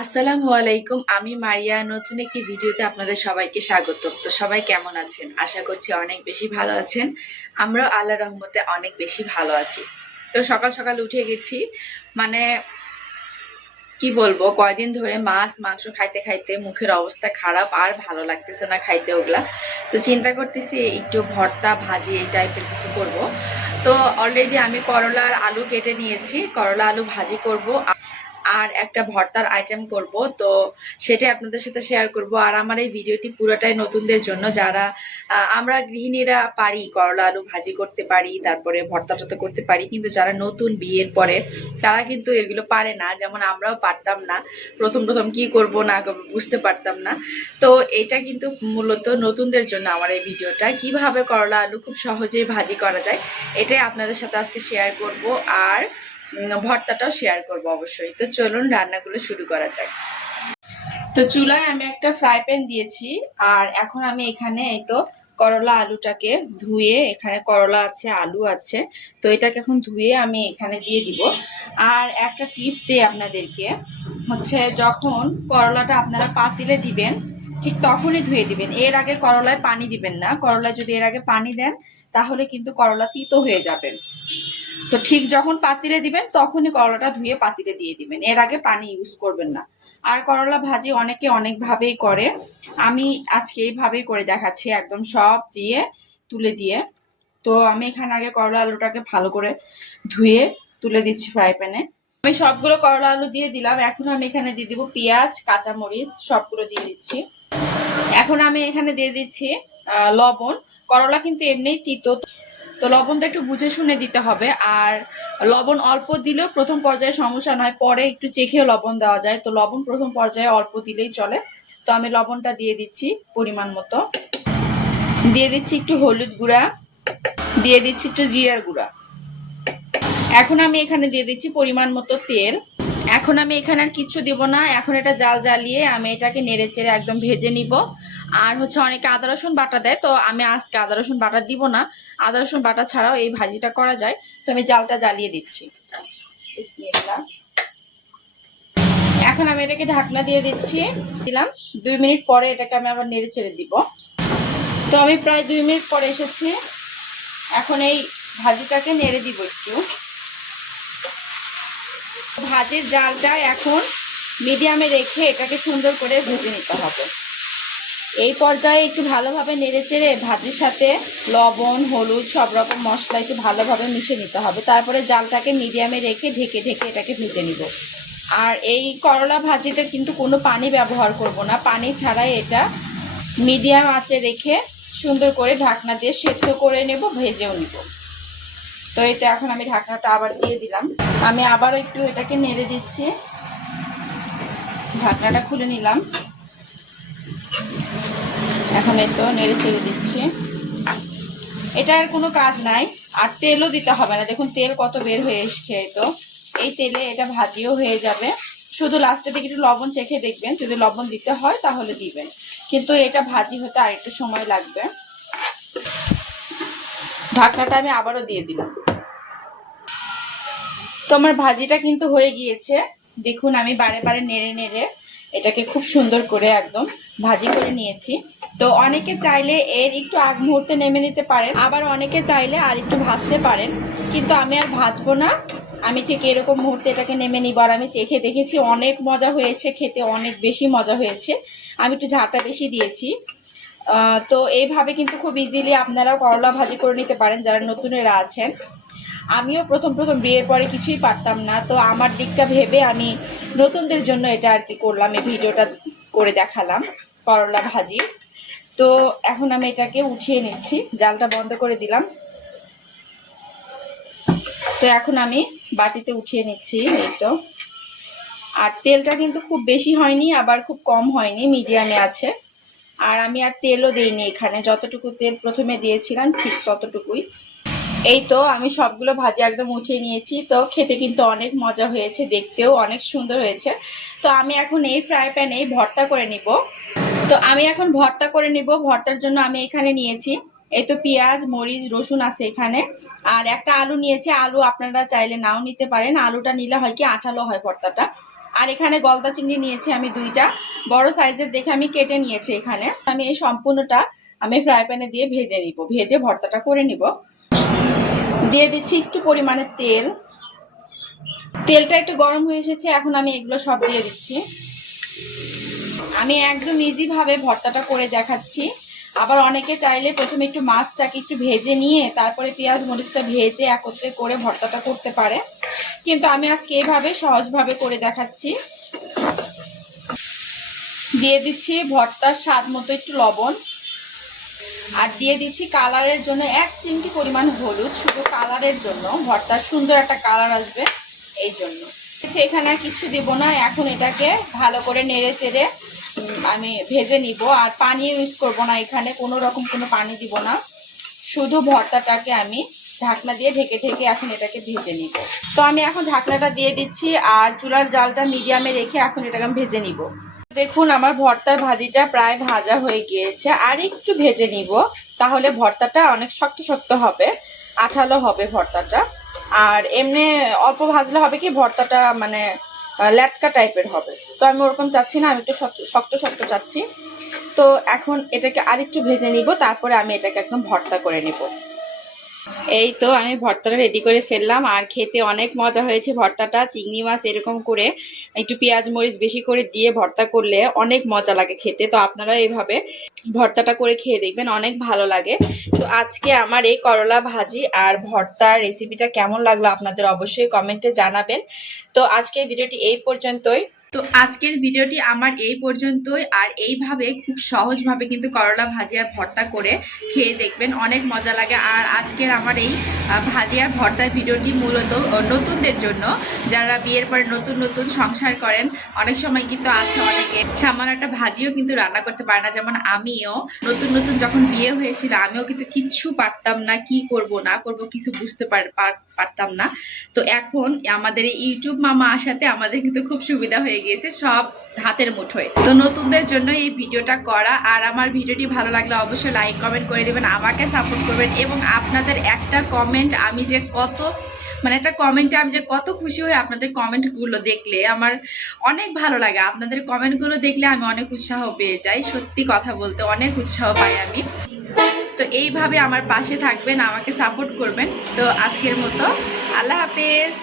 আসসালামু আলাইকুম। আমি মারিয়া। নতুন একটি ভিডিওতে আপনাদের সবাইকে স্বাগত। তো সবাই কেমন আছেন? আশা করছি অনেক বেশি ভালো আছেন। আমরাও আল্লাহর রহমতে অনেক বেশি ভালো আছি। তো সকাল সকাল উঠে গেছি, মানে কি বলবো, কয়দিন ধরে মাছ মাংস খাইতে খাইতে মুখের অবস্থা খারাপ, আর ভালো লাগতেছে না খাইতে ওগুলা। তো চিন্তা করতেছি একটু ভর্তা ভাজি এই টাইপের কিছু করব। তো অলরেডি আমি করলা আর আলু কেটে নিয়েছি, করলা আলু ভাজি করব আর একটা ভর্তার আইটেম করব। তো সেটাই আপনাদের সাথে শেয়ার করব। আর আমার এই ভিডিওটি পুরোটাই নতুনদের জন্য, যারা আমরা গৃহিণীরা পারি করলা আলু ভাজি করতে পারি, তারপরে ভর্তা টর্তা করতে পারি, কিন্তু যারা নতুন বিয়ের পরে তারা কিন্তু এগুলো পারে না। যেমন আমরাও পারতাম না, প্রথম প্রথম কি করব না করবো বুঝতে পারতাম না। তো এটা কিন্তু মূলত নতুনদের জন্য আমার এই ভিডিওটা, কিভাবে করলা আলু খুব সহজেই ভাজি করা যায় এটাই আপনাদের সাথে আজকে শেয়ার করব। আর ভর্তাটাও শেয়ার করব অবশ্যই। তো চলুন রান্নাগুলো শুরু করা যাক। তো চুলায় আমি একটা ফ্রাই প্যান দিয়েছি, আর এখন আমি এখানে এই তো করলা আলুটাকে ধুয়ে, এখানে করলা আছে আলু আছে, তো এটাকে এখন ধুয়ে আমি এখানে দিয়ে দিব। আর একটা টিপস দিই আপনাদেরকে, হচ্ছে যখন করলাটা আপনারা পাতিলে দিবেন ঠিক তখনই ধুয়ে দিবেন, এর আগে করলায় পানি দিবেন না। করলায় যদি এর আগে পানি দেন তাহলে কিন্তু করলা তিতো হয়ে যাবে। তো ঠিক যখন পাতিলে দিবেন তখনই করলাটা ধুয়ে পাতিলে দিয়ে দিবেন, এর আগে পানি ইউজ করবেন না। আর করলা ভাজি অনেকে অনেক ভাবেই করে, আমি আজকে এইভাবেই করে দেখাচ্ছি, একদম সব দিয়ে তুলে দিয়ে। তো আমি এখানে আগে করলা আলুটাকে ভালো করে ধুয়ে তুলে দিচ্ছি ফ্রাই প্যানে। আমি সবগুলো করলা আলু দিয়ে দিলাম। এখন আমি এখানে দিয়ে দিব পেঁয়াজ কাঁচামরিচ, সবগুলো দিয়ে দিচ্ছি। এখন আমি এখানে দিয়ে দিচ্ছি লবণ। করলা কিন্তু এমনিই তিতো, তো লবণটা একটু বুঝে শুনে দিতে হবে। আর লবণ অল্প দিলেও প্রথম পর্যায়ে সমস্যা নয়, পরে একটু চেখেও লবণ দেওয়া যায়। তো লবণ প্রথম পর্যায়ে অল্প দিলেই চলে। তো আমি লবণটা দিয়ে দিচ্ছি পরিমাণ মতো, দিয়ে দিচ্ছি একটু হলুদ গুঁড়া, দিয়ে দিচ্ছি একটু জিরার গুঁড়া। এখন আমি এখানে দিয়ে দিচ্ছি পরিমাণ মতো তেল। এখন আমি এখানে আর কিচ্ছু দিব না, এখন এটা জাল জ্বালিয়ে আমি এটাকে নেড়ে চেড়ে একদম ভেজে নিব। আর হচ্ছে অনেকে আদা রসুন বাটা দেয়, তো আমি আজকে আদা রসুন বাটা দিব না। আদা রসুন বাটা ছাড়াও এই ভাজিটা করা যায়। তো আমি জালটা জ্বালিয়ে দিচ্ছি। বিসমিল্লাহ। এখন আমি এটাকে ঢাকনা দিয়ে দিচ্ছি, দিলাম। 2 মিনিট পরে এটাকে আমি আবার নেড়ে চেড়ে দিব। তো আমি প্রায় 2 মিনিট পরে এসেছি। এখন এই ভাজিটাকে নেড়ে দিব একটু। ভাজির জালটা এখন মিডিয়ামে রেখে এটাকে সুন্দর করে ভেজে নিতে হবে। এই পর্যায়ে একটু ভালোভাবে নেড়েচেড়ে ভাজির সাথে লবণ হলুদ সব রকম মশলা একটু ভালোভাবে মিশে নিতে হবে। তারপরে জালটাকে মিডিয়ামে রেখে ঢেকে ঢেকে এটাকে ভেজে নিব। আর এই করলা ভাজিতে কিন্তু কোনো পানি ব্যবহার করব না, পানি ছাড়াই এটা মিডিয়াম আঁচে রেখে সুন্দর করে ঢাকনা দিয়ে সেদ্ধ করে নেব, ভেজেও নিব। তো এতে এখন আমি ঢাকনাটা আবার দিয়ে দিলাম। আমি আবার একটু এটাকে নেড়ে দিচ্ছি, ঢাকনাটা খুলে নিলাম। এখন এই তো নেড়ে চেড়ে দিচ্ছি। এটার কোনো কাজ নাই, আর তেলও দিতে হবে না। দেখুন তেল কত বের হয়ে এসছে। এই তো এই তেলে এটা ভাজিও হয়ে যাবে। শুধু লাস্টের দিকে একটু লবণ চেখে দেখবেন, যদি লবণ দিতে হয় তাহলে দিবেন, কিন্তু এটা ভাজি হতে আর একটু সময় লাগবে। ঢাকনাটা আমি আবারও দিয়ে দিলাম। তো আমার ভাজিটা কিন্তু হয়ে গিয়েছে। দেখুন আমি বারে বারে নেড়ে নেড়ে এটাকে খুব সুন্দর করে একদম ভাজি করে নিয়েছি। তো অনেকে চাইলে এর একটু আগ মুহূর্তে নেমে নিতে পারেন, আবার অনেকে চাইলে আর একটু ভাজতে পারেন, কিন্তু আমি আর ভাজবো না। আমি ঠিক এরকম মুহূর্তে এটাকে নেমে নিব। আর আমি চেখে দেখেছি অনেক মজা হয়েছে, খেতে অনেক বেশি মজা হয়েছে। আমি একটু ঝালটা বেশি দিয়েছি। তো এইভাবে কিন্তু খুব ইজিলি আপনারাও করলা ভাজি করে নিতে পারেন যারা নতুনেরা আছেন। আমিও প্রথম প্রথম বিয়ের পরে কিছুই পারতাম না, তো আমার দিকটা ভেবে আমি নতুনদের জন্য এটা আর কি করলাম, এই ভিডিওটা করে দেখালাম করলা ভাজি। তো এখন আমি এটাকে উঠিয়ে নিচ্ছি, জালটা বন্ধ করে দিলাম। তো এখন আমি বাটিতে উঠিয়ে নিচ্ছি। এই তো, আর তেলটা কিন্তু খুব বেশি হয়নি আবার খুব কম হয়নি, মিডিয়ামে আছে। আর আমি আর তেলও দিইনি এখানে, যতটুকু তেল প্রথমে দিয়েছিলাম ঠিক ততটুকুই। এই তো আমি সবগুলো ভাজি একদম উঠিয়ে নিয়েছি। তো খেতে কিন্তু অনেক মজা হয়েছে, দেখতেও অনেক সুন্দর হয়েছে। তো আমি এখন এই ফ্রাই প্যানে ভর্তা করে নিব। তো আমি এখন ভর্তা করে নিব। ভর্তার জন্য আমি এখানে নিয়েছি এই তো পেঁয়াজ মরিচ রসুন আছে এখানে, আর একটা আলু নিয়েছি। আলু আপনারা চাইলে নাও নিতে পারেন, আলুটা নিলে হয় কি আঠালো হয় ভর্তাটা। আর এখানে গলদা চিংড়ি নিয়েছি আমি 2টা, বড় সাইজের দেখে আমি কেটে নিয়েছি। এখানে আমি এই সম্পূর্ণটা আমি ফ্রাই প্যানে দিয়ে ভেজে নিব, ভেজে ভর্তাটা করে নিব। দিয়ে দিচ্ছি একটু পরিমাণে তেল। তেলটা একটু গরম হয়ে এসেছে, এখন আমি এগুলো সব দিয়ে দিচ্ছি। আমি একদম ইজি ভাবে ভর্তাটা করে দেখাচ্ছি। আবার অনেকে চাইলে প্রথমে একটু মাছটাকে একটু ভেজে নিয়ে তারপরে পেঁয়াজ মরিচটা ভেজে একত্রে করে ভর্তাটা করতে পারে, কিন্তু আমি আজকে এইভাবে সহজভাবে করে দেখাচ্ছি। দিয়ে দিচ্ছি ভর্তার স্বাদ মতো একটু লবণ, আর দিয়ে দিচ্ছি কালারের জন্য 1 চিমটি পরিমাণ হলুদ, শুধু কালারের জন্য, ভর্তার সুন্দর একটা কালার আসবে এই জন্য। এখানে আর কিছু দেবো না, এখন এটাকে ভালো করে নেড়ে চেড়ে আমি ভেজে নিব। আর পানি ইউজ করব না, এখানে কোনো রকম কোনো পানি দিব না, শুধু ভর্তাটাকে আমি ঢাকনা দিয়ে ঢেকে ঢেকে এখন এটাকে ভেজে নিব। তো আমি এখন ঢাকনাটা দিয়ে দিচ্ছি আর চুলার জালটা মিডিয়ামে রেখে এখন এটাকে আমি ভেজে নিব। দেখুন আমার ভর্তার ভাজিটা প্রায় ভাজা হয়ে গিয়েছে, আর একটু ভেজে নিব, তাহলে ভর্তাটা অনেক শক্ত শক্ত হবে, আঠালো হবে ভর্তাটা। আর এমনি অল্প ভাজলে হবে কি ভর্তাটা মানে ল্যাটকা টাইপের হবে, তো আমি ওরকম চাচ্ছি না, আমি একটু শক্ত শক্ত চাচ্ছি। তো এখন এটাকে আরেকটু ভেজে নিব, তারপরে আমি এটাকে একদম ভর্তা করে নিব। এই তো আমি ভর্তাটা রেডি করে ফেললাম, আর খেতে অনেক মজা হয়েছে ভর্তাটা। চিংড়ি মাছ এরকম করে একটু পেঁয়াজ মরিচ বেশি করে দিয়ে ভর্তা করলে অনেক মজা লাগে খেতে। তো আপনারা এইভাবে ভর্তাটা করে খেয়ে দেখবেন, অনেক ভালো লাগে। তো আজকে আমার এই করলা ভাজি আর ভর্তার রেসিপিটা কেমন লাগলো আপনাদের অবশ্যই কমেন্টে জানাবেন। তো আজকের ভিডিওটি এই পর্যন্তই। আমার এই পর্যন্তই। আর এইভাবে খুব সহজভাবে কিন্তু করলা ভাজি আর ভর্তা করে খেয়ে দেখবেন, অনেক মজা লাগে। আর আজকের আমার এই ভাজি আর ভর্তার ভিডিওটি মূলত নতুনদের জন্য, যারা বিয়ের পরে নতুন নতুন সংসার করেন। অনেক সময় কিন্তু আছে অনেকে সামান্য একটা ভাজিও কিন্তু রান্না করতে পারে না, যেমন আমিও নতুন নতুন যখন বিয়ে হয়েছিল আমিও কিন্তু কিচ্ছু পারতাম না, কি করব না করব কিছু বুঝতে পারতাম না। তো এখন আমাদের এই ইউটিউব মামা আসাতে আমাদের কিন্তু খুব সুবিধা হয়ে গিয়েছে, সব হাতের মুঠোয়। তো নতুনদের জন্য এই ভিডিওটা করা। আর আমার ভিডিওটি ভালো লাগলে অবশ্যই লাইক কমেন্ট করে দেবেন, আমাকে সাপোর্ট করবেন। এবং আপনাদের একটা কমেন্ট আমি যে কত একটা কমেন্টে আমি যে কত খুশি হই, আপনাদের কমেন্টগুলো দেখলে আমার অনেক ভালো লাগে। আপনাদের কমেন্টগুলো দেখলে আমি অনেক উৎসাহ পেয়ে যাই, সত্যি কথা বলতে অনেক উৎসাহ পাই আমি। তো এইভাবে আমার পাশে থাকবেন, আমাকে সাপোর্ট করবেন। তো আজকের মতো আল্লাহ হাফেজ।